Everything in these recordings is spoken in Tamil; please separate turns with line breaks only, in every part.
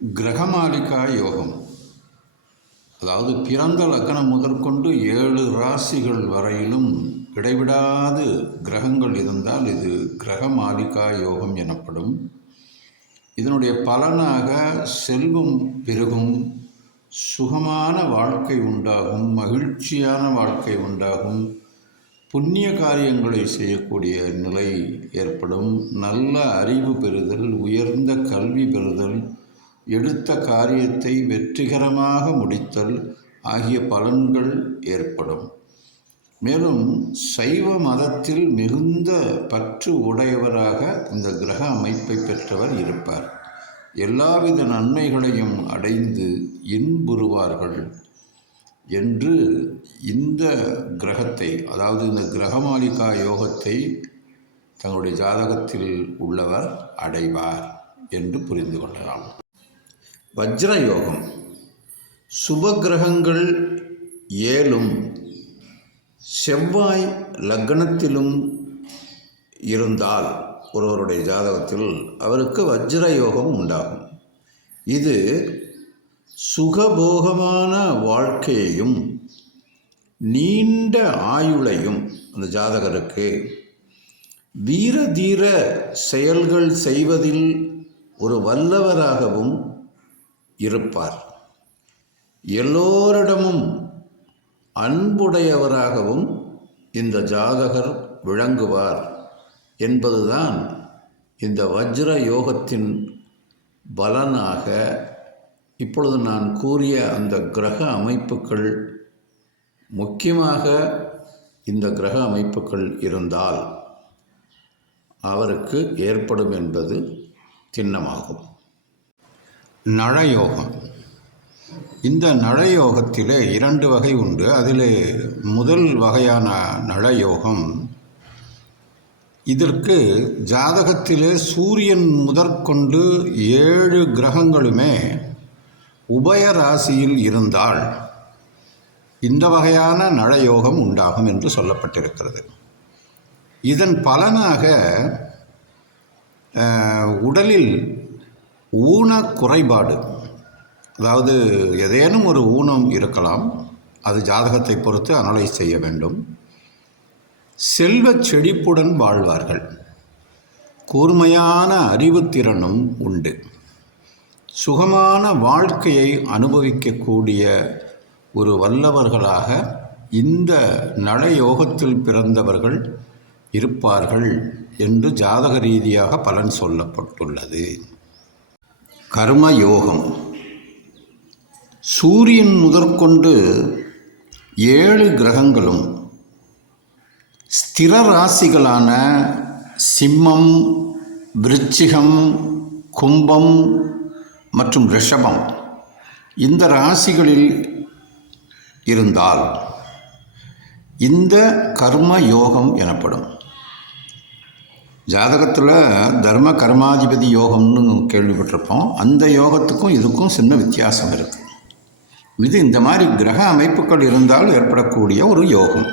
கிரகமாலிகா யோகம். அதாவது பிறந்த லக்னம் முதற்கொண்டு ஏழு ராசிகள் வரையிலும் இடைவிடாது கிரகங்கள் இருந்தால் இது கிரகமாலிகா யோகம் எனப்படும். இதனுடைய பலனாக செல்வம் பெருகும் சுகமான வாழ்க்கை உண்டாகும் மகிழ்ச்சியான வாழ்க்கை உண்டாகும் புண்ணிய காரியங்களை செய்யக்கூடிய நிலை ஏற்படும். நல்ல அறிவு பெறுதல் உயர்ந்த கல்வி பெறுதல் எடுத்த காரியத்தை வெற்றிகரமாக முடித்தல் ஆகிய பலன்கள் ஏற்படும். மேலும் சைவ மதத்தில் மிகுந்த பற்று உடையவராக இந்த கிரக அமைப்பை பெற்றவர் இருப்பார். எல்லாவித நன்மைகளையும் அடைந்து இன்புறுவார்கள் என்று இந்த கிரகத்தை அதாவது இந்த கிரகமாலிகா யோகத்தை தங்களுடைய ஜாதகத்தில் உள்ளவர் அடைவார் என்று புரிந்து கொள்ளலாம். வஜ்ர யோகம் சுப கிரகங்கள் ஏழும் செவ்வாய் லக்னத்திலும் இருந்தால் ஒருவருடைய ஜாதகத்தில் அவருக்கு வஜ்ர யோகம் உண்டாகும். இது சுகபோகமான வாழ்க்கையையும் நீண்ட ஆயுளையும் அந்த ஜாதகருக்கு வீர தீர செயல்கள் செய்வதில் ஒரு வல்லவராகவும் இருப்பார். எல்லோரிடமும் அன்புடையவராகவும் இந்த ஜாதகர் விளங்குவார் என்பதுதான் இந்த வஜ்ர யோகத்தின் பலனாக இப்பொழுது நான் கூறிய அந்த கிரக அமைப்புகள் முக்கியமாக இந்த கிரக அமைப்புகள் இருந்தால் அவருக்கு ஏற்படும் என்பது திண்ணமாகும். நழயோகம் இந்த நழயோகத்திலே இரண்டு வகை உண்டு. அதிலே முதல் வகையான நழயோகம் இதற்கு ஜாதகத்திலே சூரியன் முதற்கொண்டு ஏழு கிரகங்களுமே உபய ராசியில் இருந்தால் இந்த வகையான நழயோகம் உண்டாகும் என்று சொல்லப்பட்டிருக்கிறது. இதன் பலனாக உடலில் ஊன குறைபாடு அதாவது ஏதேனும் ஒரு ஊனம் இருக்கலாம் அது ஜாதகத்தை பொறுத்து அனலைஸ் செய்ய வேண்டும். செல்வச் செழிப்புடன் வாழ்வார்கள். கூர்மையான அறிவுத்திறனும் உண்டு. சுகமான வாழ்க்கையை அனுபவிக்கக்கூடிய ஒரு வல்லவர்களாக இந்த நலயோகத்தில் பிறந்தவர்கள் இருப்பார்கள் என்று ஜாதக ரீதியாக பலன் சொல்லப்பட்டுள்ளது. கர்மயோகம். சூரியன் முதற்கொண்டு ஏழு கிரகங்களும் ஸ்திர ராசிகளான சிம்மம் விருச்சிகம் கும்பம் மற்றும் ரிஷபம் இந்த ராசிகளில் இருந்தால் இந்த கர்ம யோகம் எனப்படும். ஜாதகத்தில் தர்ம கர்மாதிபதி யோகம்னு கேள்விப்பட்டிருப்போம். அந்த யோகத்துக்கும் இதுக்கும் சின்ன வித்தியாசம் இருக்குது இது இந்த மாதிரி கிரக அமைப்புகள் இருந்தால் ஏற்படக்கூடிய ஒரு யோகம்.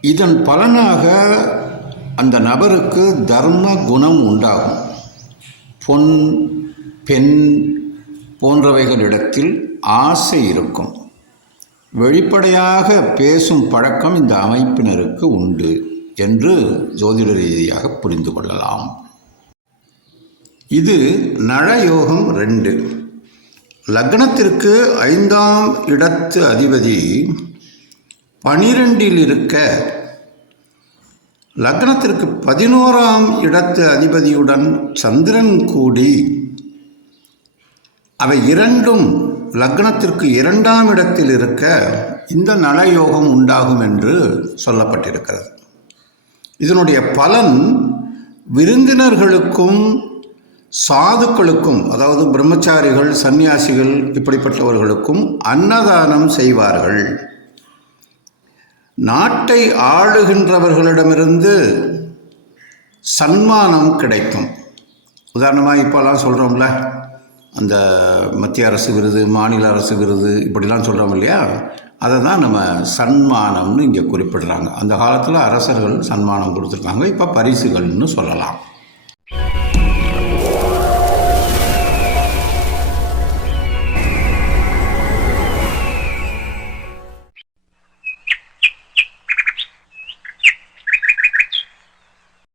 இதன் பலனாக அந்த நபருக்கு தர்ம குணம் உண்டாகும். பொன் பெண் போன்றவைகளிடத்தில் ஆசை இருக்கும். வெளிப்படையாக பேசும் பழக்கம் இந்த அமைப்பினருக்கு உண்டு. என்று ஜோதிட ரீதியாக புரிந்து கொள்ளலாம். இது நழயோகம் ரெண்டு. லக்னத்திற்கு ஐந்தாம் இடத்து அதிபதி பனிரெண்டில் இருக்க லக்னத்திற்கு பதினோராம் இடத்து அதிபதியுடன் சந்திரன் கூடி அவை இரண்டும் லக்னத்திற்கு இரண்டாம் இடத்தில் இருக்க இந்த நலயோகம் உண்டாகும் என்று சொல்லப்பட்டிருக்கிறது. இதனுடைய பலன் விருந்தினர்களுக்கும் சாதுக்களுக்கும் அதாவது பிரம்மச்சாரிகள் சந்நியாசிகள் இப்படிப்பட்டவர்களுக்கும் அன்னதானம் செய்வார்கள். நாட்டை ஆளுகின்றவர்களிடமிருந்து சன்மானம் கிடைக்கும். உதாரணமாக இப்போல்லாம் சொல்கிறோம்ல அந்த மத்திய அரசு விருது மாநில அரசு விருது இப்படிலாம் சொல்கிறோம் இல்லையா? அதை தான் நம்ம சன்மானம்னு இங்கே குறிப்பிடுறாங்க. அந்த காலத்தில் அரசர்கள் சன்மானம் கொடுத்துருக்காங்க. இப்போ பரிசுகள்னு சொல்லலாம்.